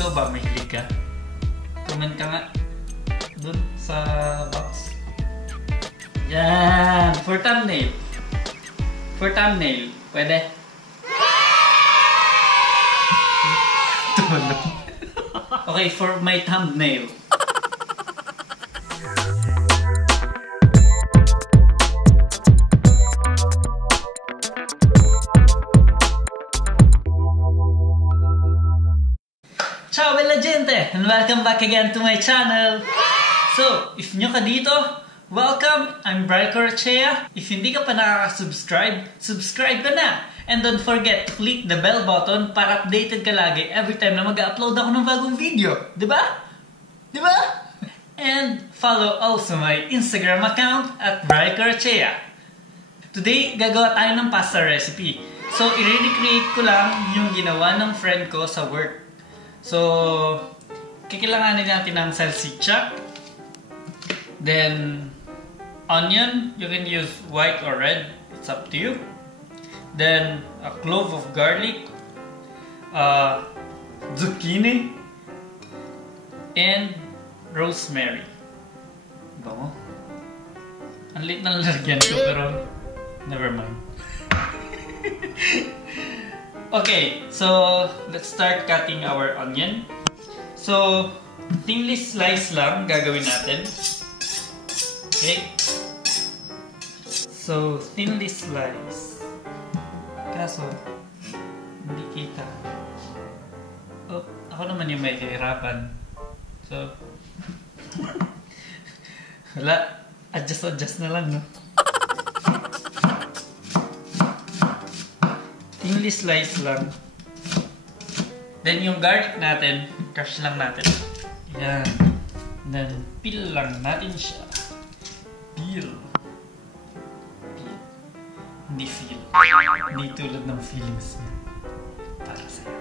Ikaw ba, mahilig ka? Comment ka nga dun sa box. Yan! For thumbnail. For thumbnail. Pwede? Okay, for my thumbnail. Ciao bella gente! And welcome back again to my channel! So, if nyo ka dito, welcome! I'm Salsiccia. If hindi ka pa nakaka-subscribe, subscribe ka na! And don't forget to click the bell button para updated ka lagi every time na mag-upload ako ng bagong video. Diba? Diba? And follow also my Instagram account at Salsiccia. Today, gagawa tayo ng pasta recipe. So, i-recreate ko lang yung ginawa ng friend ko sa work. So, kailanganin natin ng salsiccia. Then, onion. You can use white or red. It's up to you. Then, a clove of garlic. Zucchine. And rosemary. Bango. Ang lit na lalagyan ko pero never mind. Okay, so let's start cutting our onion. So, thinly slice lang gagawin natin. Okay. So, thinly slice. Kaso, hindi kita. Oh, ako naman yung may kahirapan. So, wala. Adjust na lang, no? Thinly slice lang. Then yung garlic natin, crush lang natin. Yan. Then peel lang natin siya. Peel. Hindi feel. Hindi tulad ng feelings niya. Para sa'yo.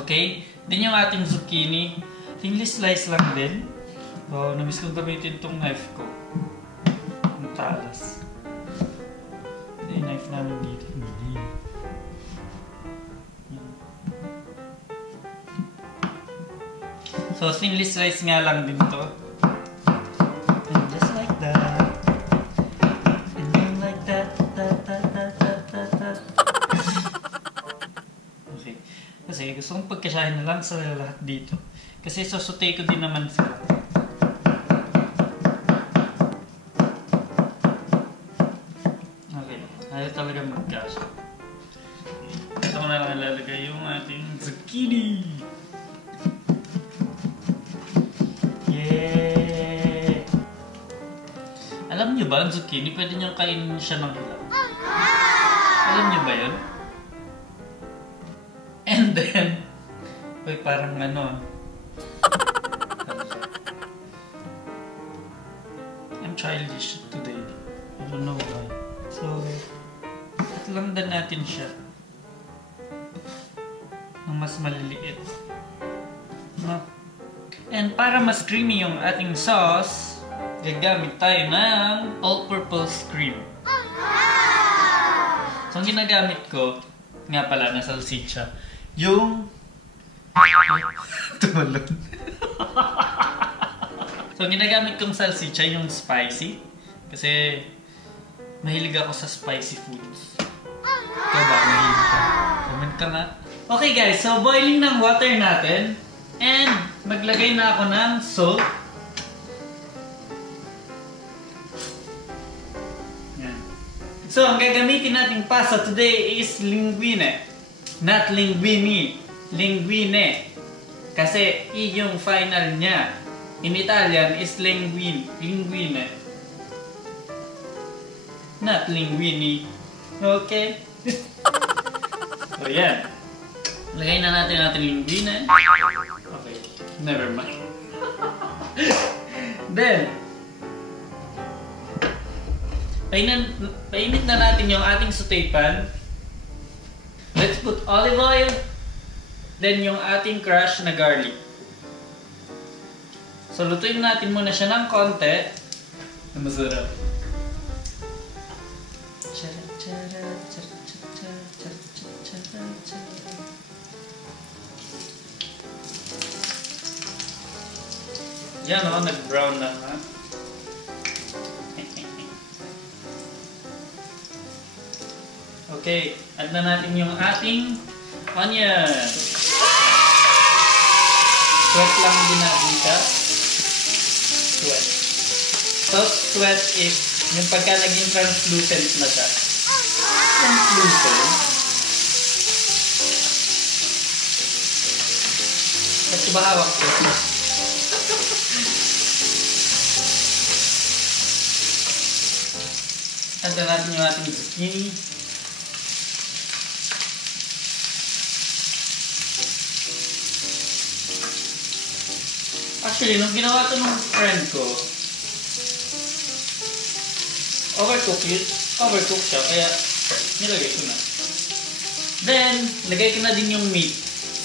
Okay. Then yung ating zucchini, thinly slice lang din. Wow, namiss kong gamitin tong knife ko. Ang talas. Yung knife namin dito. Hindi. So, thinly slice nga lang din to. And just like that. And then like that. Okay. Kasi gusto kong pagkasyahin na lang sa lahat dito. Kasi saute ko din naman sila. Ayaw talaga mag-gasya. Ito ko na lang ilalagay yung ating zucchini. Yeah! Alam nyo ba, ang zucchini, pwede nyo kainin siya ng hilaw. Alam nyo ba yun? And then, parang ano, I'm childish today. I don't know why. So, landan natin siya ng mas maliliit. No? And para mas creamy yung ating sauce, gagamit tayo ng all-purpose cream. So, ang ginagamit ko, nga pala na salsiccia, yung tumalon. So, ang ginagamit kong salsiccia, yung spicy. Kasi, mahilig ako sa spicy foods. Ikaw ba? Mahilig ka? Comment ka nga. Okay guys, so boiling ng water natin. And maglagay na ako ng salt. Yan. So, ang gagamitin nating pasta today is linguine. Not linguine. Linguine. Kasi I yung final niya. In Italian is linguine. Linguine. Not linguine. Okay? So, yan. Lagay na natin ating linguine. Okay. Never mind. Then, painit na natin yung ating saute pan. Let's put olive oil. Then, yung ating crushed na garlic. So, lutuin natin muna siya ng konti. Na masarap. Yan o, nag-brown na ha. Okay, add na natin yung ating onion. Sweat lang din natin siya. Sweat. So, sweat is yung pagka naging translucent na siya. Translucent. Ba't ba hawak ko? Add na natin yung ating zucchine. Actually, nung ginawa ito ng friend ko, overcook siya, kaya nilagay ko na. Then, lagay ko na din yung meat.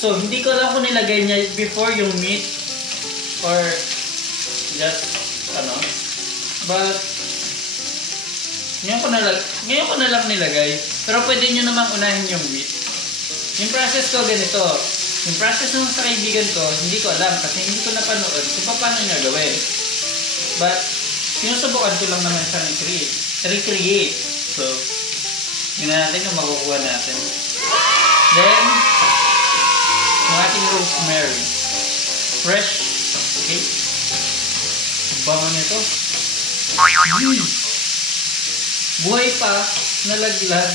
So, hindi ko alam kung nilagay niya before yung meat or just, but ngayon ko na lang nilagay. Pero pwede nyo namang unahin yung meat. Yung process ko ganito. Yung process ng sa kaibigan ko, hindi ko alam kasi hindi ko napanood kung paano niya gawin. But, sinusubukan ko lang naman siyang recreate. So, yun na natin yung makukuha natin. Then, yung ating rosemary. Fresh. Okay. Bango nito. Buhay pa, nalaglag.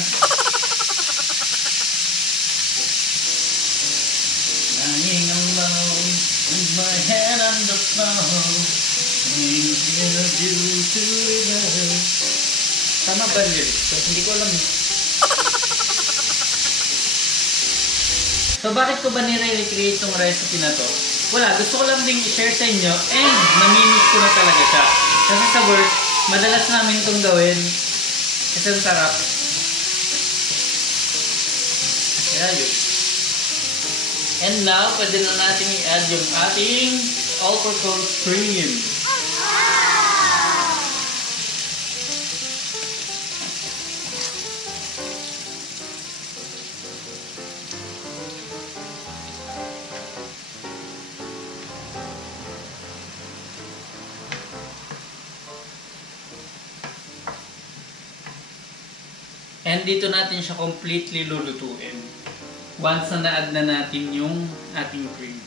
Lying alone with my head on the snow. Tama ba lyrics? So, hindi ko alam. So, bakit ko ba nire-recreate itong recipe na to? Wala, gusto ko lang din i-share sa inyo and namimiss ko na talaga siya. Kasi sa work, madalas namin itong gawin. Kasi ang sarap. Kaya yun. And now, pwede na natin i-add yung ating all-purpose cream. And dito natin siya completely lulutuin. Once na na-add na natin yung ating cream.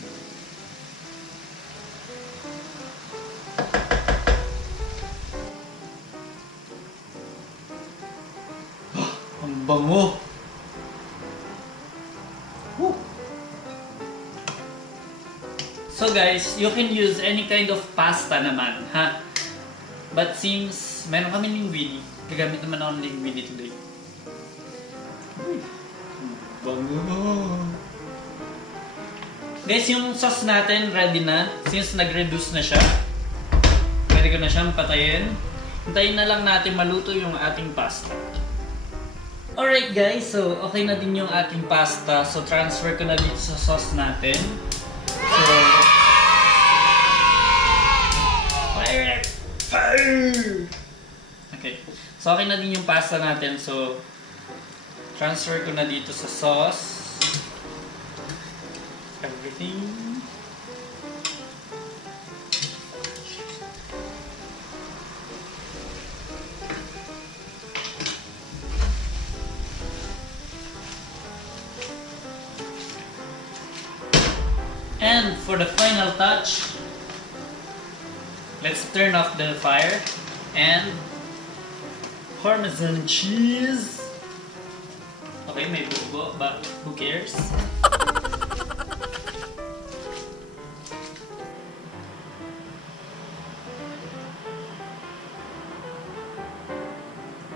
Ang bango! Woo! So guys, you can use any kind of pasta naman, ha? But since meron kami linguine, gagamit naman ako ng linguine today. Bango! Guys, yung sauce natin ready na. Since nag-reduce na siya, pwede ko na siyang patayin. Hintayin na lang natin maluto yung ating pasta. Alright guys, so okay na din yung ating pasta. So transfer ko na dito sa sauce natin. So, fire! Okay. So okay na din yung pasta natin. So transfer ko na dito sa sauce. Everything. And for the final touch, let's turn off the fire and Parmesan cheese. Okay, may bubo, but who cares?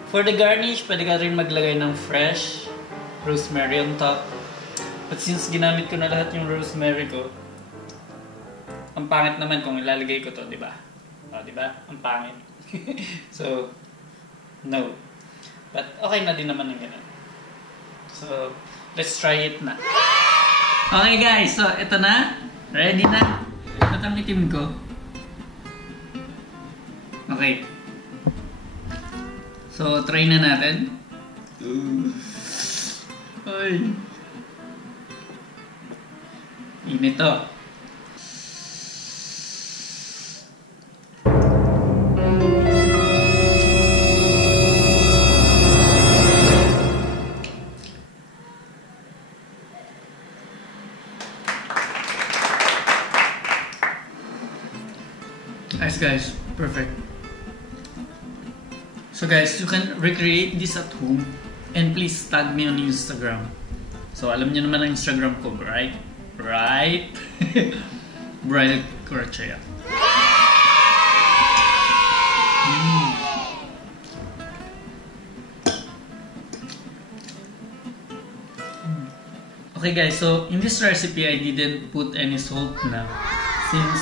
For the garnish, pwede ka rin maglagay ng fresh rosemary on top. But since ginamit ko na lahat yung rosemary ko, ang pangit naman kung ilalagay ko to, di ba? O, di ba? Ang pangit. So, no. But okay na din naman ng ganun. So, let's try it na. Okay guys, so ito na. Ready na. Ito ang itim ko. Okay. So, try na natin. Ay, Init to. Nice guys, perfect. So guys, you can recreate this at home and please tag me on Instagram. So alam niyo naman ang Instagram ko, right? Right? Bright Corachea. Okay guys, so in this recipe I didn't put any salt na since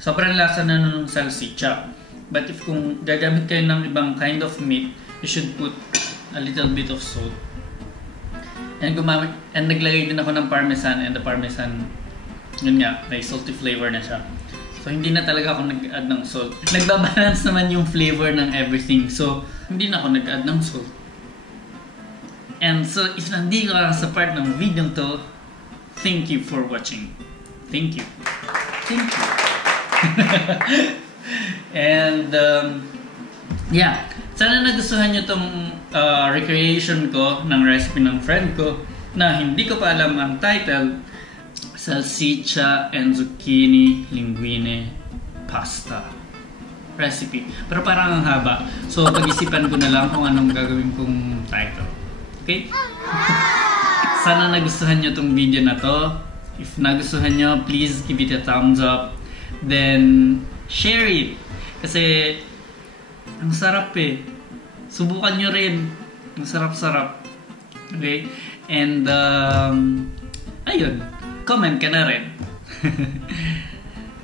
sobrang lasa na nung salsiccia. But if kung gagamit kayo ng ibang kind of meat, you should put a little bit of salt. And naglagay din ako ng parmesan, and the parmesan, yun nga, may salty flavor na siya. So hindi na talaga ako nag-add ng salt. Nagbabalance naman yung flavor ng everything. So hindi na ako nag-add ng salt. And so if nandito ka sa part ng video to, thank you for watching. Thank you. Thank you. And yeah, sana nagustuhan nyo tong recreation ko ng recipe ng friend ko na hindi ko pa alam ang title. Salsiccia and zucchine linguine pasta recipe. Pero parang ang haba. So pag-isipan ko na lang kung anong gagawin kong title. Okay? Sana nagustuhan nyo tong video na to. If nagustuhan nyo, please give it a thumbs up. Then, share it. Kasi, ang sarap eh. Subukan nyo rin. Ang sarap-sarap. Okay? And, ayun. Comment ka na rin.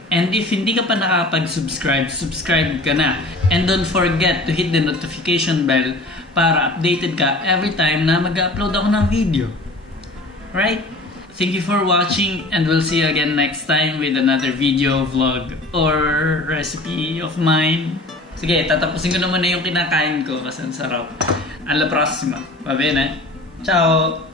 And if hindi ka pa nakapag-subscribe, subscribe ka na. And don't forget to hit the notification bell para updated ka every time na mag-upload ako ng video. Right? Thank you for watching and we'll see you again next time with another video, vlog, or recipe of mine. Sige, tatapusin ko naman na yung kinakain ko kasi ang sarap. Alla prossima. Va bene? Ciao!